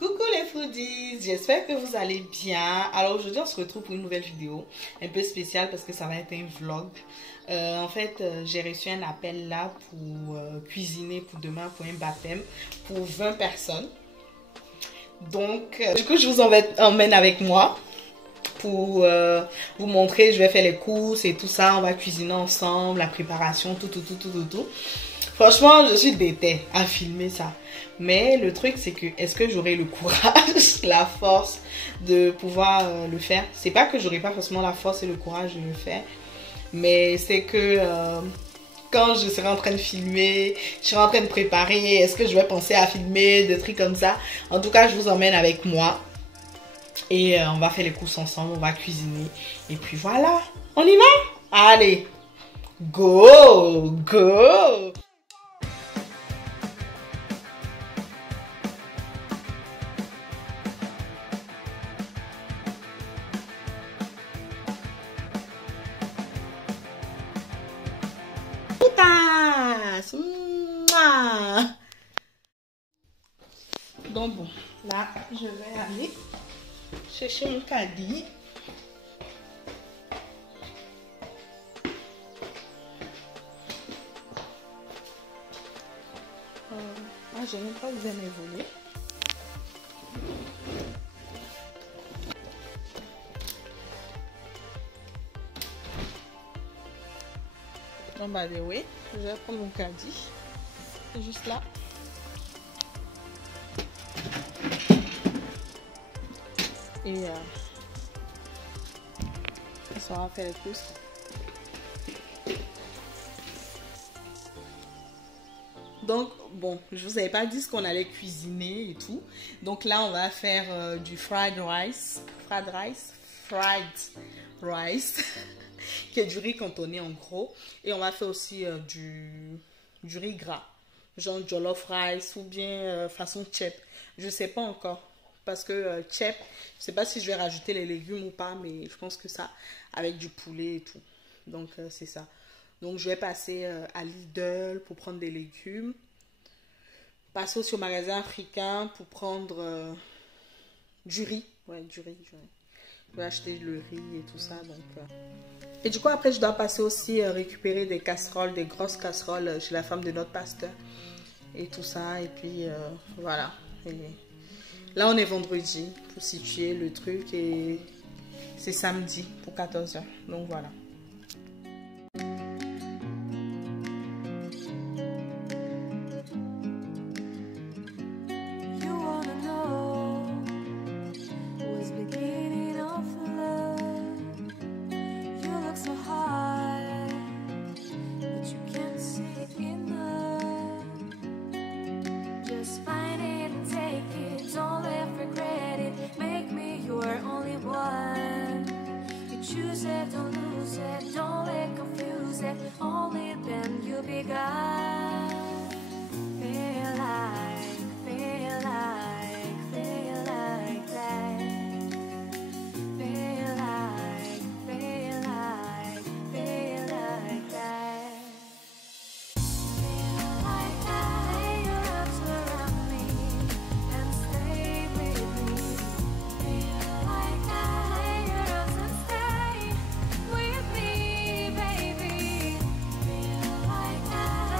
Coucou les foodies, j'espère que vous allez bien. Alors aujourd'hui on se retrouve pour une nouvelle vidéo un peu spéciale parce que ça va être un vlog. En fait j'ai reçu un appel là pour cuisiner pour demain pour un baptême pour 20 personnes. Donc du coup je vous emmène avec moi pour vous montrer. Je vais faire les courses et tout ça, on va cuisiner ensemble, la préparation, tout. Franchement, je suis déter à filmer ça. Mais le truc, c'est que est-ce que j'aurai le courage, la force de pouvoir le faire? C'est pas que j'aurai pas forcément la force et le courage de le faire. Mais c'est que quand je serai en train de filmer, je serai en train de préparer, est-ce que je vais penser à filmer, des trucs comme ça? En tout cas, je vous emmène avec moi. Et on va faire les courses ensemble, on va cuisiner. Et puis voilà, on y va? Allez, go! Mouah. Donc bon, là je vais aller chercher mon caddie. Je n'ai pas besoin de voler. Donc bah oui, je vais prendre mon caddie. C'est juste là. Et ça va faire les courses. Donc bon, je vous avais pas dit ce qu'on allait cuisiner et tout. Donc là on va faire du fried rice qui est du riz cantonné en gros. Et on va faire aussi du riz gras, genre jollof rice ou bien façon chep. Je sais pas encore parce que chep, je sais pas si je vais rajouter les légumes ou pas, mais je pense que ça avec du poulet et tout. Donc c'est ça. Donc je vais passer à Lidl pour prendre des légumes. Passer aussi au magasin africain pour prendre du riz. Ouais, du riz. Je vais acheter le riz et tout ça. Donc, Et du coup après je dois passer aussi récupérer des casseroles, des grosses casseroles chez la femme de notre pasteur. Et tout ça. Et puis voilà. Et là on est vendredi pour situer le truc. Et c'est samedi pour 14 h. Donc voilà. Don't lose it, don't let confuse it. Only then you'll be God. Feel like that. Feel like that. Feel like that. Lay your arms around me and stay with me. Feel like that. Lay your arms and stay with me, baby. Feel like that.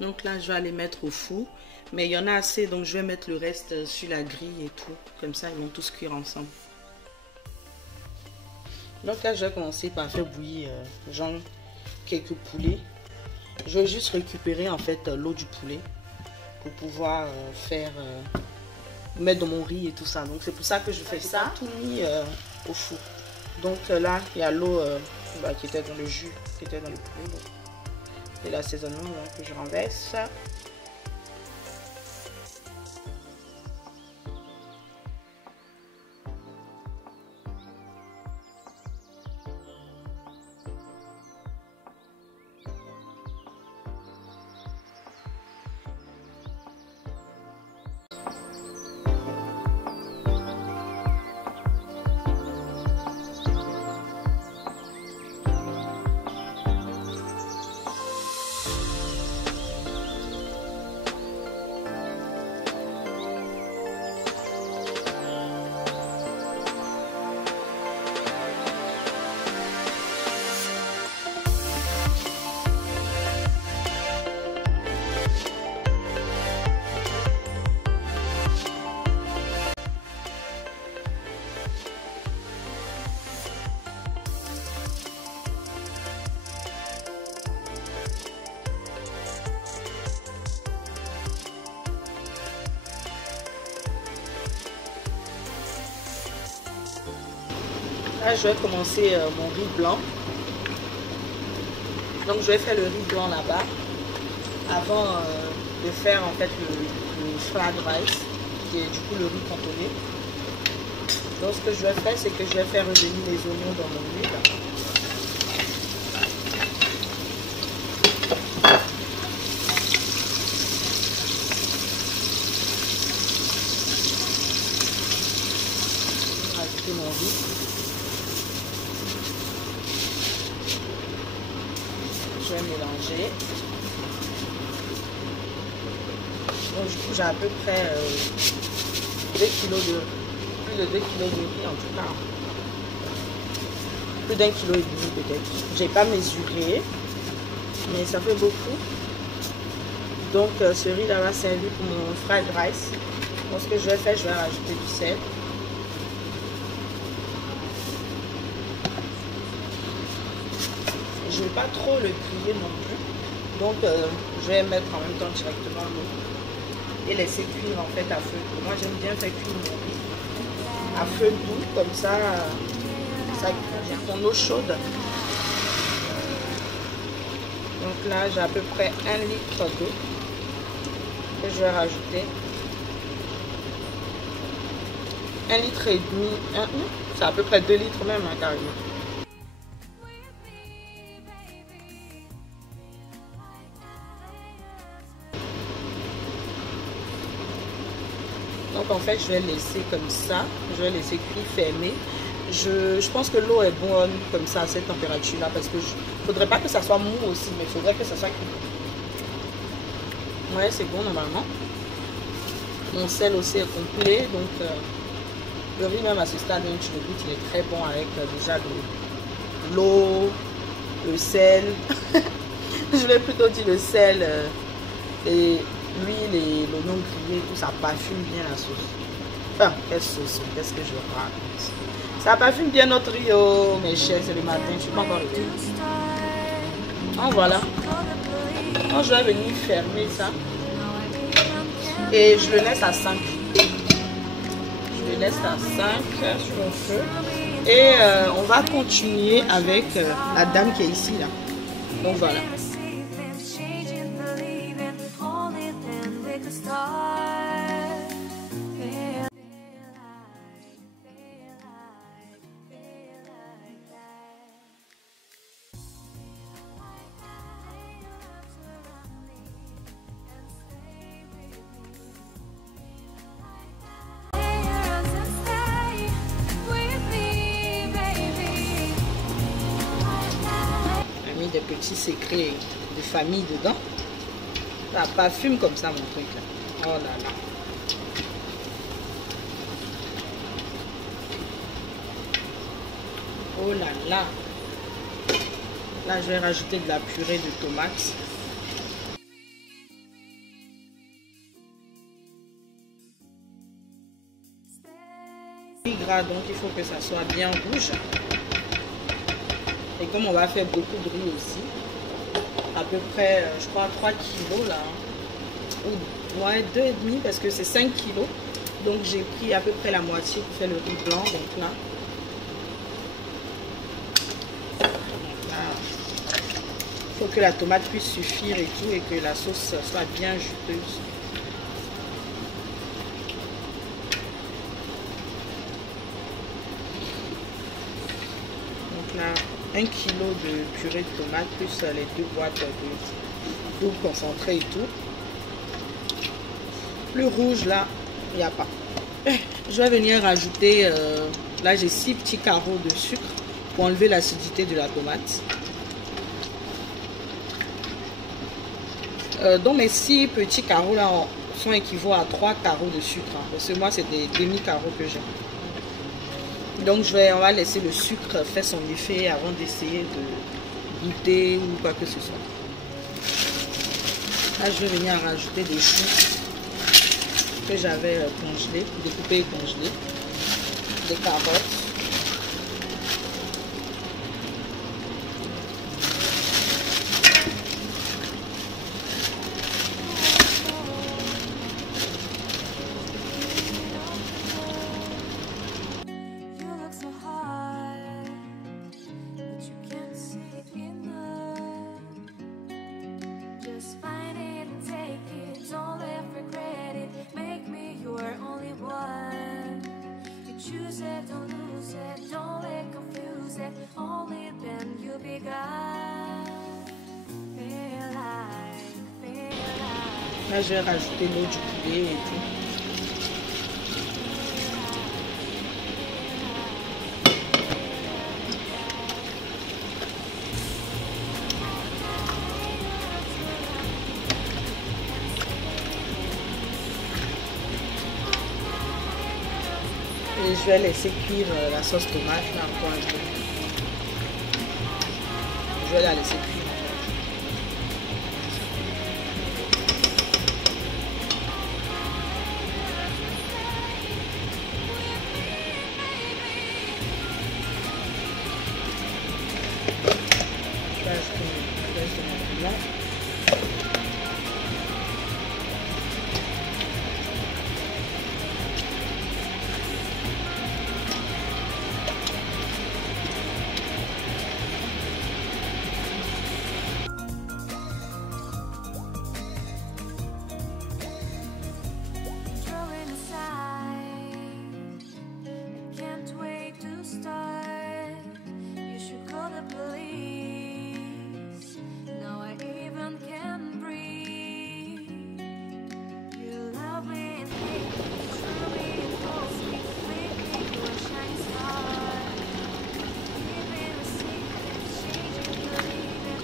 Donc là, je vais aller mettre au four. Mais il y en a assez, donc je vais mettre le reste sur la grille et tout. Comme ça, ils vont tous cuire ensemble. Donc là, je vais commencer par faire bouillir genre quelques poulets. Je vais juste récupérer en fait l'eau du poulet pour pouvoir mettre dans mon riz et tout ça. Donc c'est pour ça que je fais ça, tout mis au four. Donc là, il y a l'eau qui était dans le jus, qui était dans le poulet. Donc, et l'assaisonnement, donc je renverse. Là, je vais commencer mon riz blanc. Donc, je vais faire le riz blanc là-bas avant de faire en fait le fried rice, qui est du coup le riz cantonné. Donc, ce que je vais faire, c'est que je vais faire revenir les oignons dans mon huile. Ajouter mon riz. Je vais mélanger. Donc du coup j'ai à peu près 2 kilos de plus de 2 kilos de riz en tout cas. Plus d'1,5 kg peut-être. J'ai pas mesuré, mais ça fait beaucoup. Donc ce riz là va servir pour mon fried rice. Donc ce que je vais faire, je vais rajouter du sel. Je ne vais pas trop le griller non plus. Donc je vais mettre en même temps directement l'eau et laisser cuire en fait à feu doux. Moi j'aime bien faire cuire mon riz à feu doux, comme ça cuit bien. Mon eau chaude. Donc là j'ai à peu près 1 litre d'eau que je vais rajouter. 1,5 litre. C'est à peu près 2 litres même hein, carrément. Donc en fait je vais laisser comme ça, je vais laisser cuire fermé. Je pense que l'eau est bonne comme ça à cette température là parce que faudrait pas que ça soit mou aussi, mais il faudrait que ça soit cuit. Ouais, c'est bon normalement. Mon sel aussi est complet, donc le riz même à ce stade, tu le goûtes, il est très bon avec déjà l'eau, le sel. Je vais plutôt dire le sel et l'huile et l'oignon grillé, tout ça parfume bien la sauce. Enfin, quelle sauce, qu'est-ce que je raconte. Ça parfume bien notre riz, oh mes chers, c'est le matin, je ne suis pas encore réveillée. Donc voilà. Donc je vais venir fermer ça. Et je le laisse à 5. Je le laisse à 5 sur le feu. Et on va continuer avec la dame qui est ici là. Donc voilà. Des petits secrets de famille dedans. Ça parfume comme ça mon truc là. Oh là là. Oh là là. Là je vais rajouter de la purée de tomates. gras, donc il faut que ça soit bien rouge. Et comme on va faire beaucoup de riz aussi, à peu près, je crois, 3 kilos là. Ou ouais, 2,5 parce que c'est 5 kilos. Donc j'ai pris à peu près la moitié pour faire le riz blanc. Donc là, il faut que la tomate puisse suffire et tout et que la sauce soit bien juteuse. Donc là, 1 kg de purée de tomate plus les 2 boîtes d'eau concentrée et tout. Le rouge là, il n'y a pas. Je vais venir rajouter, là j'ai 6 petits carreaux de sucre pour enlever l'acidité de la tomate. Donc mes 6 petits carreaux là sont équivalents à 3 carreaux de sucre. Hein, parce que moi c'est des demi-carreaux que j'ai. Donc on va laisser le sucre faire son effet avant d'essayer de goûter ou quoi que ce soit. Là je vais venir rajouter des choux que j'avais congelés, découpés et congelés. Des carottes. Là, je vais rajouter l'eau du poulet et tout. Et je vais laisser cuire la sauce tomate là encore un peu. Je vais la laisser cuire.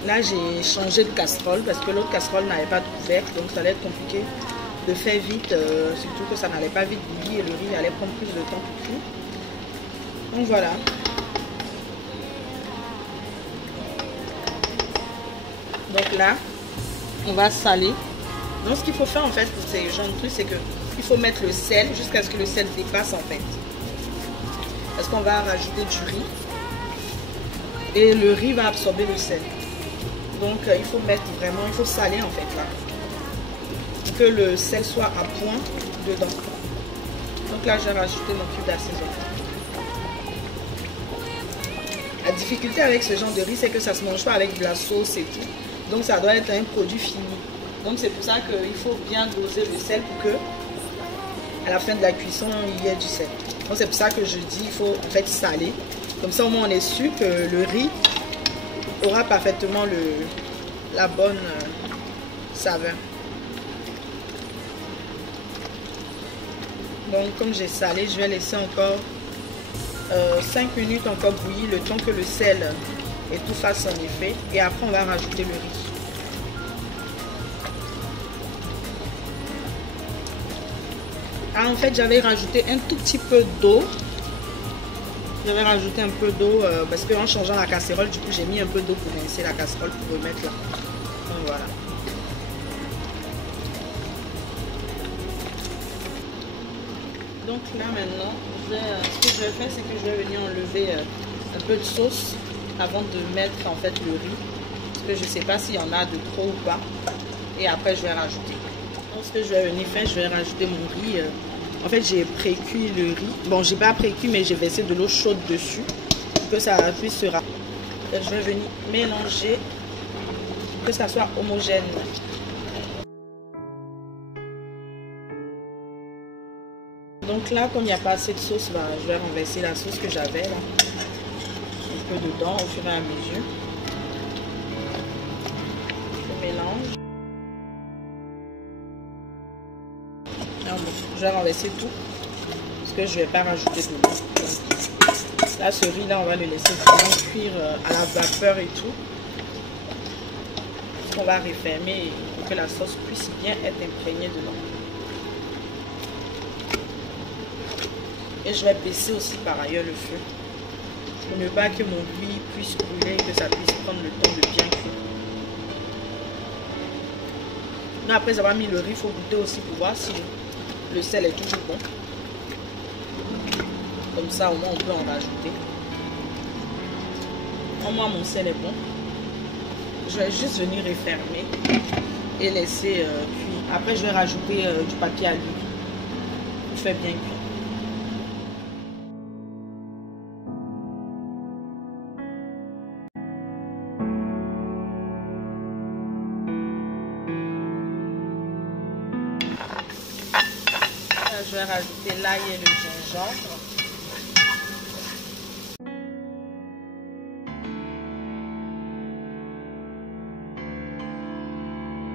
Là, j'ai changé de casserole parce que l'autre casserole n'avait pas de couvercle, donc ça allait être compliqué de faire vite, surtout que ça n'allait pas vite bouillir et le riz allait prendre plus de temps pour cuire. Donc voilà. Donc là, on va saler. Donc ce qu'il faut faire en fait pour ces genres de trucs, c'est qu'il faut mettre le sel jusqu'à ce que le sel dépasse en fait. Parce qu'on va rajouter du riz et le riz va absorber le sel. Donc il faut mettre vraiment, il faut saler en fait là. Pour que le sel soit à point dedans. Donc là, je vais rajouter mon cube d'assaisonnement. La difficulté avec ce genre de riz, c'est que ça ne se mange pas avec de la sauce et tout. Donc ça doit être un produit fini. Donc c'est pour ça qu'il faut bien doser le sel pour que à la fin de la cuisson, il y ait du sel. Donc c'est pour ça que je dis il faut en fait saler. Comme ça au moins on est sûr que le riz aura parfaitement la bonne saveur. Donc comme j'ai salé, je vais laisser encore 5 minutes encore bouillir le temps que le sel et tout fasse son effet. Et après on va rajouter le riz. Ah, en fait j'avais rajouté un tout petit peu d'eau. J'avais rajouté un peu d'eau parce qu'en changeant la casserole, du coup j'ai mis un peu d'eau pour rincer la casserole pour remettre là. Donc voilà. Donc là maintenant, je ce que je vais faire, c'est que je vais venir enlever un peu de sauce avant de mettre en fait le riz. Parce que je ne sais pas s'il y en a de trop ou pas. Et après, je vais rajouter. Donc, ce que je vais venir faire, je vais rajouter mon riz. En fait, j'ai pré-cuit le riz. Bon, j'ai pas pré-cuit, mais j'ai versé de l'eau chaude dessus. Pour que ça puisse se rafraîchir. Je vais venir mélanger. Pour que ça soit homogène. Donc là, comme il n'y a pas assez de sauce, bah, je vais renverser la sauce que j'avais là. Un peu dedans au fur et à mesure. Je mélange. Alors, bon, je vais renverser tout. Parce que je ne vais pas rajouter de l'eau. Là, ce riz là, on va le laisser vraiment cuire à la vapeur et tout. On va refermer pour que la sauce puisse bien être imprégnée dedans. Et je vais baisser aussi par ailleurs le feu. Pour ne pas que mon riz puisse brûler, que ça puisse prendre le temps de bien cuire. Donc après avoir mis le riz, il faut goûter aussi pour voir si le sel est toujours bon. Comme ça, au moins, on peut en rajouter. Au moins, mon sel est bon. Je vais juste venir refermer et laisser cuire. Après, je vais rajouter du papier à l'huile pour faire bien cuire. Je vais rajouter l'ail et le gingembre.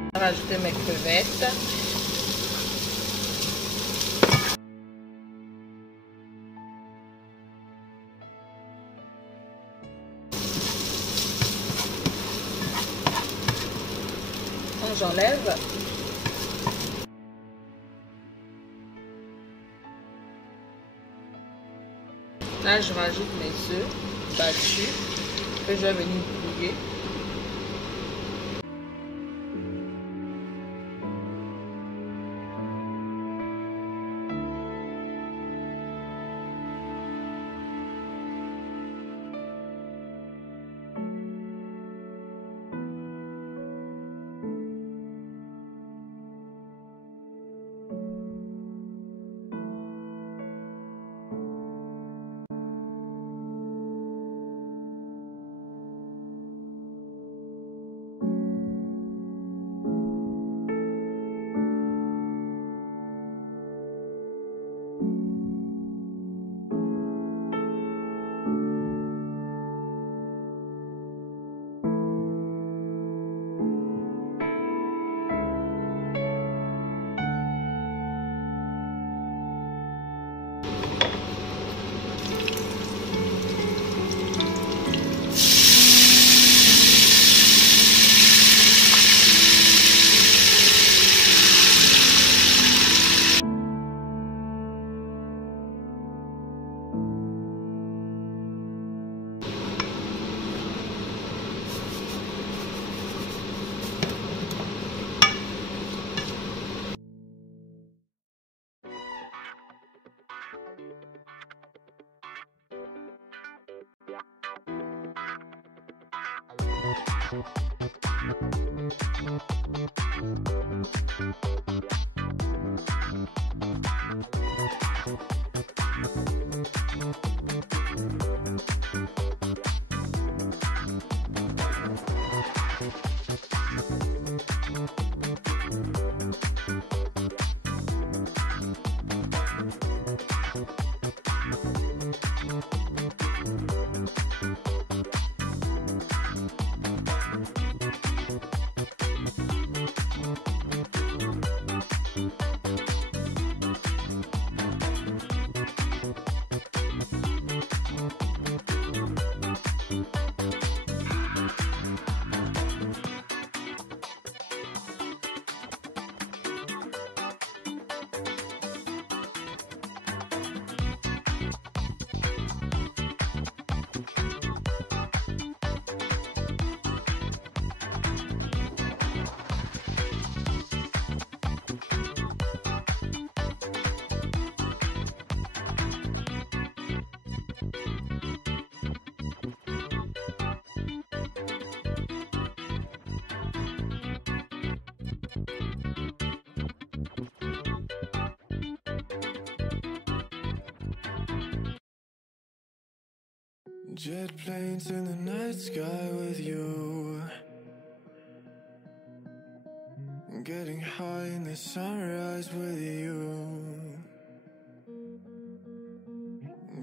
Je vais rajouter mes crevettes. Donc j'enlève. Là, je rajoute mes œufs battus que je vais venir brouiller. Jet planes in the night sky with you. Getting high in the sunrise with you.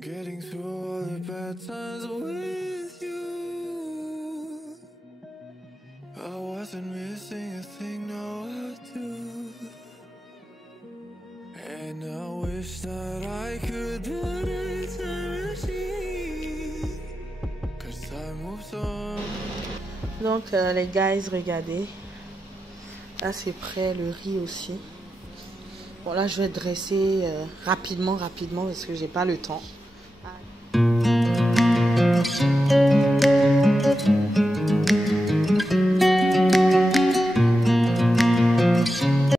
Getting through all the bad times with you. I wasn't missing a thing, now I do. And I wish that I could put a time machine, 'cause time moves on. Donc les guys, regardez. Là c'est prêt, le riz aussi. Bon là je vais dresser rapidement parce que j'ai pas le temps.